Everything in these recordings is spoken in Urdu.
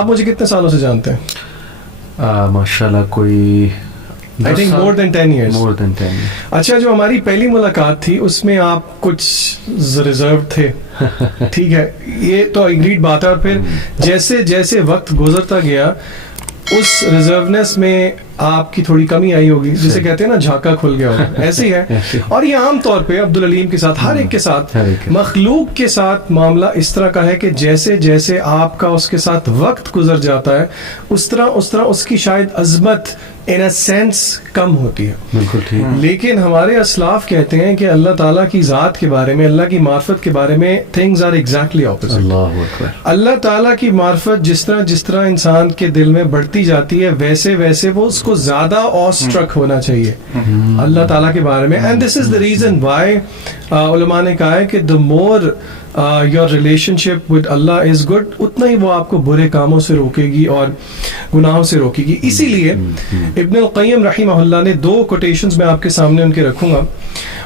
آپ مجھے کتنے سالوں سے جانتے ہیں؟ ماشاءاللہ کوئی I think more than 10 years. More than 10 years. اچھا، جو ہماری پہلی ملاقات تھی اس میں آپ کچھ ریزرو تھے، ٹھیک ہے، یہ تو اگریڈ بات ہے، اور پھر جیسے جیسے وقت گزرتا گیا اس ریزرونیس میں آپ کی تھوڑی کمی آئی ہوگی، جسے کہتے ہیں نا جھاکا کھل گیا ہوگا، ایسے ہی ہے. اور یہ عام طور پہ عبدالعلیم کے ساتھ، ہر ایک کے ساتھ، مخلوق کے ساتھ معاملہ اس طرح کا ہے کہ جیسے جیسے آپ کا اس کے ساتھ وقت گزر جاتا ہے اس طرح اس کی شاید عظمت in a sense کم ہوتی ہے. بالکل ٹھیک. لیکن ہمارے اسلاف کہتے ہیں کہ اللہ تعالیٰ کی ذات کے بارے میں، اللہ کی معرفت کے بارے میں things are exactly opposite. اللہ اکبر. اللہ تعالیٰ کی معرفت جس طرح انسان کے دل میں بڑھتی جاتی ہے ویسے ویسے وہ اس کو زیادہ awestruck ہونا چاہیے اللہ تعالیٰ کے بارے میں. and this is the reason why علماء نے کہا ہے کہ the more your relationship with Allah is good، اتنا ہی وہ آپ کو برے کاموں سے روکے گی اور گناہوں سے روکے گی. اسی لیے ابن القیم رحمہ اللہ نے 2 کوٹیشنز میں آپ کے سامنے ان کے رکھوں گا.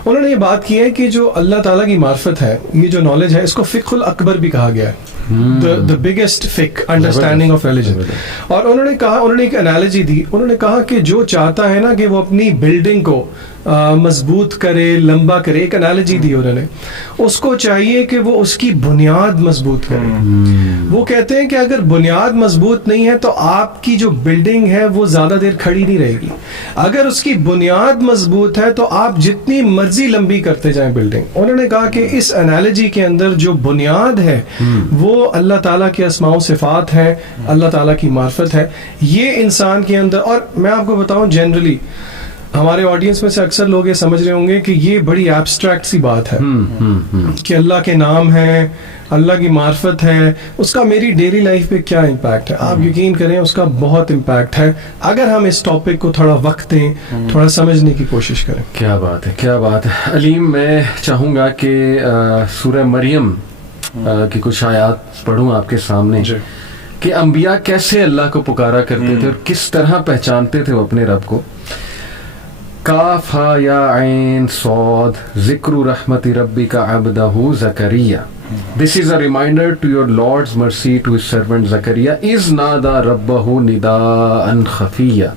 انہوں نے یہ بات کی ہے کہ جو اللہ تعالیٰ کی معرفت ہے، یہ جو نالج ہے، اس کو فقہ الاکبر بھی کہا گیا ہے، the biggest fiqh understanding of religion. اور انہوں نے ایک انالوجی دی. انہوں نے کہا کہ جو چاہتا ہے نا کہ وہ اپنی بلڈنگ کو مضبوط کرے، لمبا کرے، ایک انالوجی دی انہوں نے، اس کو چاہیے کہ وہ اس کی بنیاد مضبوط کرے. وہ کہتے ہیں کہ اگر بنیاد مضبوط نہیں ہے تو آپ کی جو بلڈنگ ہے وہ زیادہ دیر کھڑی نہیں رہے گی. اگر اس کی بنیاد مضبوط ہے تو آپ جتنی مرضی لمبی کرتے جائیں بلڈنگ. انہوں نے کہا کہ اس انالوجی کے اندر جو بنیاد ہے وہ اللہ تعالیٰ کے اسماء و صفات ہے، اللہ تعالیٰ کی معرفت ہے. یہ انسان کے اندر، اور میں آپ کو بتاؤں جنرلی ہمارے آڈینس میں سے اکثر لوگ یہ سمجھ رہے ہوں گے کہ یہ بڑی ایبسٹریکٹ سی بات ہے کہ اللہ کے نام ہے، اللہ کی معرفت ہے، اس کا میری ڈیلی لائف پہ کیا امپیکٹ ہے. آپ یقین کریں اس کا بہت امپیکٹ ہے اگر ہم اس ٹاپک کو تھوڑا وقت دیں، تھوڑا سمجھنے کی کوشش کریں. کیا بات ہے، کیا بات ہے. علیم، میں چاہوں گا کہ سورہ مریم کی کچھ آیات پڑھوں آپ کے سامنے کہ انبیاء کیسے اللہ کو پکارا کرتے تھے اور کس طرح پہچانتے تھے وہ اپنے رب کو. کاف ہا یا عین صاد ذکر رحمت ربک عبدہ زکریا. This is a reminder to your Lord's mercy to his servant Zakaria is nada rabbahu nidaan khafiya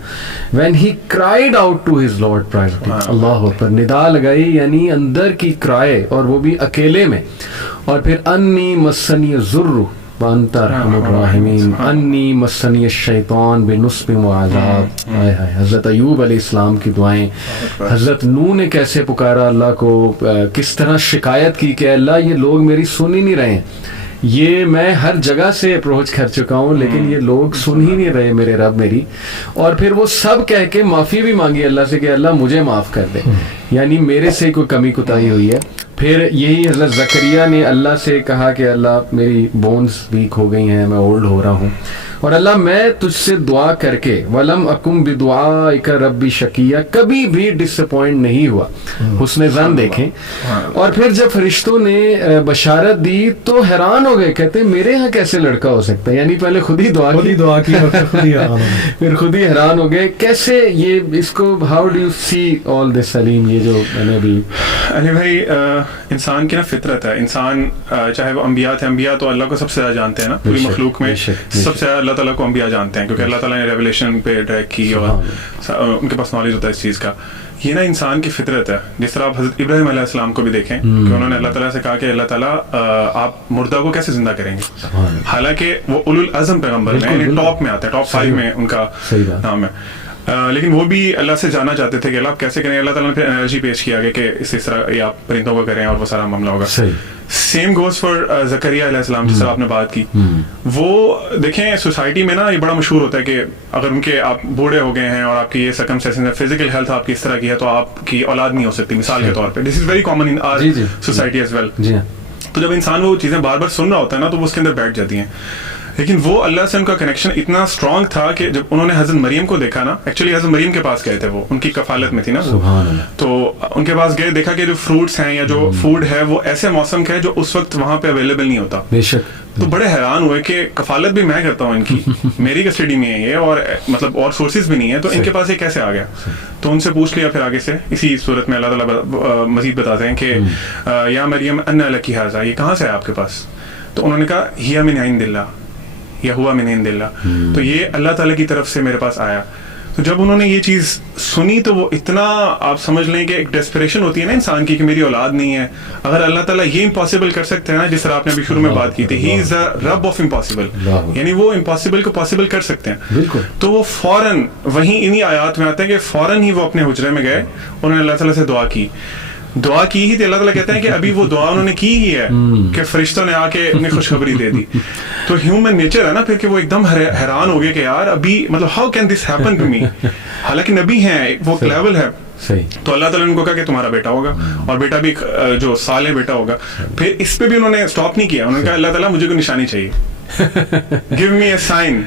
when he cried out to his Lord privately. اللہ اکبر. ندا لگائی یعنی اندر کی کرائے، اور وہ بھی اکیلے میں. اور پھر انی مسنی الضر وانت ارحم الراحمین انی مسنی الشیطان بنصب وعذاب. حضرت ایوب علیہ السلام کی دعائیں، حضرت نوح نے کیسے پکارا اللہ کو، کس طرح شکایت کی کہ اللہ یہ لوگ میری سن ہی نہیں رہے ہیں، یہ میں ہر جگہ سے اپروچ کر چکا ہوں لیکن یہ لوگ سن ہی نہیں رہے میرے رب میری. اور پھر وہ سب کہہ کے معافی بھی مانگی اللہ سے کہ اللہ مجھے معاف کر دے، یعنی میرے سے کوئی کمی کوتاہی ہوئی ہے. پھر یہی حضرت زکریا نے اللہ سے کہا کہ اللہ میری بونز ویک ہو گئی ہیں، میں اولڈ ہو رہا ہوں، اور اللہ میں تجھ سے دعا کر کے ولم اکم بدعائک ربی شقیہ، کبھی بھی ڈس اپوائنٹ نہیں ہوا. حسن ظن دیکھیں. اور پھر جب فرشتوں نے بشارت دی تو حیران ہو گئے، کہتے میرے ہاں کیسے لڑکا ہو سکتا ہے، یعنی پہلے خود ہی دعا کی پھر خود ہی حیران ہو گئے کیسے یہ اس کو. ہاؤ ڈو یو سی آل دس سلیم؟ یہ جو میں نے بھی علی بھائی، انسان کی نا فطرت ہے، انسان چاہے وہ انبیاء تھے، انبیاء تو اللہ کو سب سے زیادہ جانتے ہیں نا، پوری مخلوق میں سب سے زیادہ اللہ تعالیٰ کو انبیاء جانتے ہیں کیونکہ اللہ تعالیٰ نے ریولیشن پہ ڈائریکٹ کی اور ان کے پاس نالج ہوتا ہے اس چیز کا. یہ نا انسان کی فطرت ہے. جس طرح آپ حضرت ابراہیم علیہ السلام کو بھی دیکھیں کہ انہوں نے اللہ تعالیٰ سے کہا کہ اللہ تعالیٰ آپ مردہ کو کیسے زندہ کریں گے، حالانکہ وہ اولو العزم پیغمبر ہیں، یعنی ٹاپ میں آتے ہیں، ٹاپ 5 میں ان کا نام ہے. لیکن وہ بھی اللہ سے جانا چاہتے تھے کہ اللہ آپ کیسے کریں. اللہ تعالیٰ نے پھر انرجی پیش کیا کہ اس طرح یہ آپ پرندوں کو کریں اور وہ سارا معاملہ ہوگا. سیم گوز فار زکریا علیہ السلام، جس طرح آپ نے بات کی. وہ دیکھیں سوسائٹی میں نا یہ بڑا مشہور ہوتا ہے کہ اگر ان کے آپ بوڑھے ہو گئے ہیں اور آپ کی یہ سرکمسٹینسز ہے، فزیکل ہیلتھ آپ کی اس طرح کی ہے تو آپ کی اولاد نہیں ہو سکتی، مثال کے طور پہ. This is very common in our society as well. تو جب انسان وہ چیزیں بار بار سن رہا ہوتا ہے نا تو وہ اس کے اندر بیٹھ جاتی ہیں. لیکن وہ اللہ سے ان کا کنیکشن اتنا اسٹرانگ تھا کہ جب انہوں نے حضرت مریم کو دیکھا نا، ایکچولی حضرت مریم کے پاس گئے تھے، وہ ان کی کفالت میں تھی نا وہ، تو ان کے پاس گئے، دیکھا کہ جو فروٹس ہیں یا جو فوڈ ہے وہ ایسے موسم کا ہے جو اس وقت وہاں پہ اویلیبل نہیں ہوتا. تو بڑے حیران ہوئے کہ کفالت بھی میں کرتا ہوں ان کی، میری کسٹڈی میں ہے یہ، اور مطلب اور سورسز بھی نہیں ہے، تو ان کے پاس یہ کیسے آ گیا. تو ان سے پوچھ لیا پھر آگے سے اسی صورت میں اللہ تعالیٰ مزید بتاتے ہیں کہ یا مریم ان لکی ھذا، یہ کہاں سے ہے آپ کے پاس؟ تو انہوں نے کہا ہی من عند اللہ، یا ہوا من عند اللہ. تو یہ اللہ تعالیٰ کی طرف سے میرے پاس آیا. تو جب انہوں نے یہ چیز سنی تو وہ اتنا, آپ سمجھ لیں کہ ایک ڈیسپریشن ہوتی ہے نا انسان کی کہ میری اولاد نہیں ہے, اگر اللہ تعالیٰ یہ امپاسبل کر سکتے ہیں نا, جس طرح آپ نے ابھی شروع میں بات کی تھی, ہی از دا رب آف امپاسبل, یعنی وہ امپاسبل کو پاسبل کر سکتے ہیں. تو وہ فوراً وہیں انہی آیات میں آتے ہیں کہ فوراً ہی وہ اپنے حجرے میں گئے, انہوں نے اللہ تعالیٰ سے دعا کی ہی تھی. اللہ تعالیٰ کہتے ہیں کہ ابھی وہ دعا انہوں نے کی ہی ہے کہ فرشتوں نے آ کے انہیں خوشخبری دے دی. تو ہیومن نیچر ہے نا پھر کہ وہ ایک دم حیران ہو گئے کہ یار ابھی مطلب how can this happen to me, حالانکہ نبی ہیں, وہ ایک لیول ہے. تو اللہ تعالیٰ نے ان کو کہا کہ تمہارا بیٹا ہوگا, اور بیٹا بھی جو صالح بیٹا ہوگا. پھر اس پہ بھی انہوں نے اسٹاپ نہیں کیا, انہوں نے کہا اللہ تعالیٰ مجھے کوئی نشانی چاہیے, گیو می اے سائن.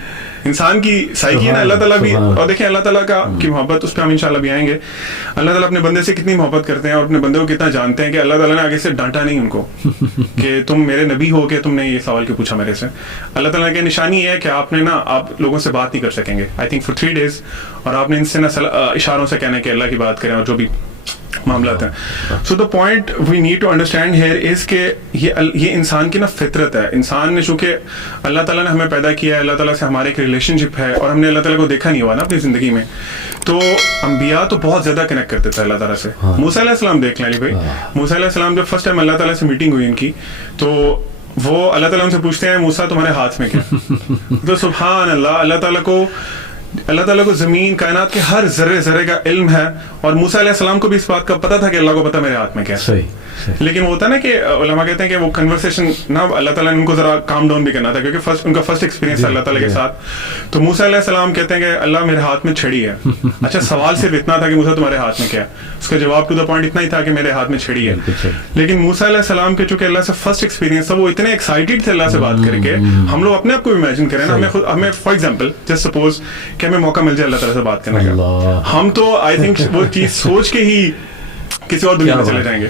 انسان کی سائیکی ہے نا, اللہ تعالیٰ بھی, اور دیکھیں اللہ تعالیٰ کی محبت, اس پہ ہم انشاءاللہ بھی آئیں گے. اللہ تعالیٰ اپنے بندے سے کتنی محبت کرتے ہیں اور اپنے بندے کو کتنا جانتے ہیں کہ اللہ تعالیٰ نے آگے سے ڈانٹا نہیں ان کو کہ تم میرے نبی ہو کے تم نے یہ سوال کیوں پوچھا میرے سے. اللہ تعالیٰ کی نشانی یہ ہے کہ آپ نے نا, آپ لوگوں سے بات نہیں کر سکیں گے آئی تھنک فار 3 days, اور آپ نے ان سے نا اشاروں سے کہنا کہ اللہ کی بات کریں اور جو بھی معاملات ہیں. So the point we need to understand here is کہ یہ انسان کی نا فطرت ہے. انسان نے چونکہ اللہ تعالیٰ نے ہمیں پیدا کیا ہے, اللہ تعالیٰ سے ہمارے ایک ریلیشن شپ ہے, اور ہم نے اللہ تعالیٰ کو دیکھا نہیں ہوا نا اپنی زندگی میں. تو انبیاء تو بہت زیادہ کنیکٹ کرتے تھے اللہ تعالیٰ سے. موسیٰ علیہ السلام دیکھ لیں علی بھائی, موسیٰ علیہ السلام جب فرسٹ ٹائم اللہ تعالیٰ سے میٹنگ ہوئی ان کی, تو وہ اللہ تعالیٰ ان سے پوچھتے ہیں موسیٰ تمہارے ہاتھ میں کیا؟ تو سبحان اللہ, اللہ تعالیٰ کو زمین کائنات کے ہر ذرے ذرے کا علم ہے, اور موسیٰ علیہ السلام کو بھی اس بات کا پتا تھا کہ اللہ کو پتا میرے ہاتھ میں کیا ہے. لیکن وہ ہوتا ہے نا کہ علماء کہتے ہیں کہ وہ کنورسیشن نا اللہ تعالیٰ نے ان کو ذرا کام ڈاؤن بھی کرنا تھا, کیونکہ ان کا فرسٹ ایکسپیرینس اللہ تعالیٰ کے ساتھ. تو موسیٰ علیہ السلام کہتے ہیں کہ اللہ میرے ہاتھ میں چھڑی ہے. اچھا, سوال صرف اتنا تھا کہ موسیٰ تمہارے ہاتھ میں کیا ہے, اس کا جواب ٹو دا پوائنٹ اتنا ہی تھا کہ میرے ہاتھ میں چھڑی ہے. لیکن موسیٰ علیہ السلام کے چونکہ اللہ سے فرسٹ ایکسپیرینس تھا, وہ اتنے ایکسائٹیڈ تھے اللہ سے بات کر کے. ہم لوگ اپنے آپ کو امیجن کریں نا, ہمیں فار ایگزامپل جسٹ سپوز کہ ہمیں موقع مل جائے اللہ تعالیٰ سے بات کرنے کا, ہم تو آئی تھنک وہ چیز سوچ کے ہی کسی اور دنیا میں چلے جائیں گے.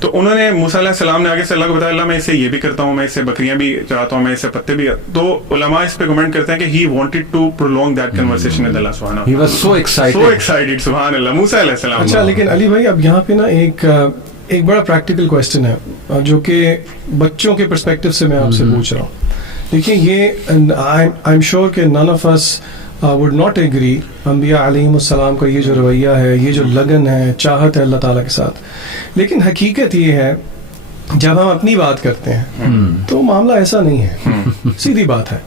تو انہوں نے موسیٰ علیہ السلام نے آگے سے اللہ کو بتایا, اللہ میں اسے یہ بھی کرتا ہوں, میں اسے بکریاں بھی چراتا ہوں, میں اسے پتے بھی. تو علماء اس پہ کمنٹ کرتے ہیں کہ he wanted to prolong that conversation with Allah subhanahu. He was so excited. سبحان اللہ, موسیٰ علیہ السلام. اچھا, لیکن علی بھائی اب یہاں پہ نا ایک بڑا پریکٹیکل کویسچن ہے جو کہ بچوں کے پرسپیکٹو سے میں آپ سے پوچھ رہا ہوں. دیکھیں یہ آئی ایم شیور کہ none of us would not agree, انبیاء علیہم السلام کا یہ جو رویہ ہے, یہ جو لگن ہے, چاہت ہے اللہ تعالیٰ کے ساتھ. لیکن حقیقت یہ ہے جب ہم اپنی بات کرتے ہیں تو معاملہ ایسا نہیں ہے, سیدھی بات ہے.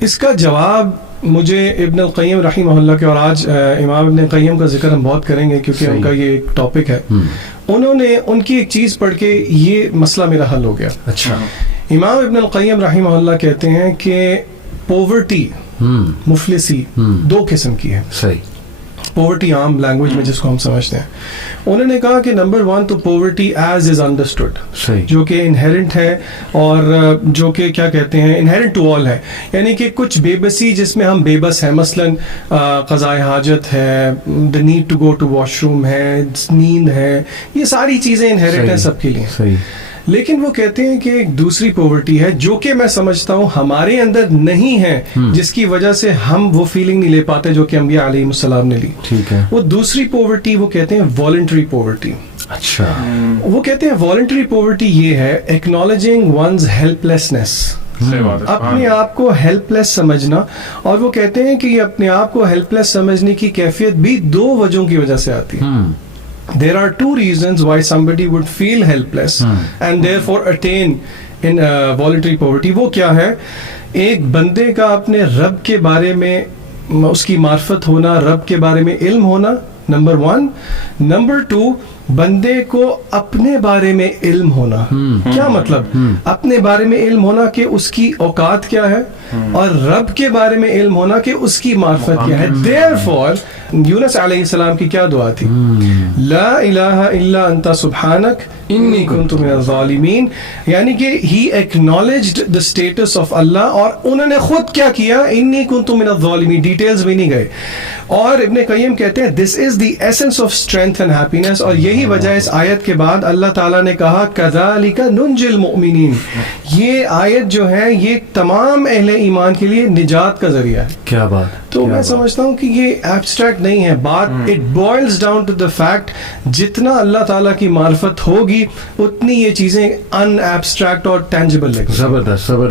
اس کا جواب مجھے ابن القیم رحمہ اللہ کے, اور آج امام ابن القیم کا ذکر ہم بہت کریں گے کیونکہ ان کا یہ ایک ٹاپک ہے, انہوں نے ان کی ایک چیز پڑھ کے یہ مسئلہ میرا حل ہو گیا. اچھا, امام ابن القیم رحمہ اللہ کہتے ہیں کہ پوورٹی, مفلسی 2 قسم کی ہے. صحیح, پوورٹی عام لینگویج میں جس کو ہم سمجھتے ہیں. انہوں نے کہا کہ نمبر 1 تو پوورٹی ایز از انڈرسٹوڈ, جو کہ انہیرنٹ ہے, اور جو کہ کیا کہتے ہیں انہیرنٹ ٹو آل ہے, یعنی کہ کچھ بے بسی جس میں ہم بے بس ہیں, مثلاً قضائے حاجت ہے, the need to go to washroom ہے, نیند ہے, یہ ساری چیزیں انہیرنٹ ہیں سب کے لیے. صحیح. لیکن وہ کہتے ہیں کہ ایک دوسری پوورٹی ہے جو کہ میں سمجھتا ہوں ہمارے اندر نہیں ہے, جس کی وجہ سے ہم وہ فیلنگ نہیں لے پاتے جو کہ انبیاء علیہ السلام نے لی. ٹھیک ہے. وہ دوسری پوورٹی وہ کہتے ہیں والنٹری پوورٹی. اچھا, وہ کہتے ہیں والنٹری پوورٹی یہ ہے ایکنالوجنگ ونز ہیلپ لیسنس, اپنے آپ کو ہیلپ لیس سمجھنا. اور وہ کہتے ہیں کہ یہ اپنے آپ کو ہیلپ لیس سمجھنے کی کیفیت بھی 2 وجہوں کی وجہ سے آتی ہے. There are 2 reasons why somebody would feel helpless and therefore attain in voluntary poverty. وہ کیا ہے؟ ایک بندے کا اپنے رب کے بارے میں اس کی معرفت ہونا, رب کے بارے میں علم ہونا, نمبر 1. نمبر 2, بندے کو اپنے بارے میں علم ہونا. کیا مطلب؟ اپنے بارے میں علم ہونا کہ اس کی اوقات کیا ہے, اور رب کے بارے میں علم ہونا کہ اس کی معرفت کیا ہے. Therefore یونس علیہ السلام کی کیا دعا تھی؟ لا الہ الا انت سبحانک انی کنت من الظالمین, یعنی کہ ہی ایکنالجڈ دا اسٹیٹس آف اللہ, اور انہوں نے خود کیا کیا, انی کنت من الظالمین, ڈیٹیلز بھی نہیں گئے. اور ابن قیم کہتے ہیں this is the essence of strength and happiness, اور یہی وجہ اس آیت کے بعد اللہ تعالیٰ نے کہا کذالک ننجی المؤمنین. یہ آیت جو ہے یہ تمام اہل ایمان کے لیے نجات کا ذریعہ ہے. کیا بات. تو میں سمجھتا ہوں کہ یہ ایبسٹریکٹ نہیں ہے بات, it boils down to the fact جتنا اللہ تعالیٰ کی معرفت ہوگی اتنی یہ چیزیں ان ایبسٹریکٹ اور ٹینجبل لگیں. زبردست.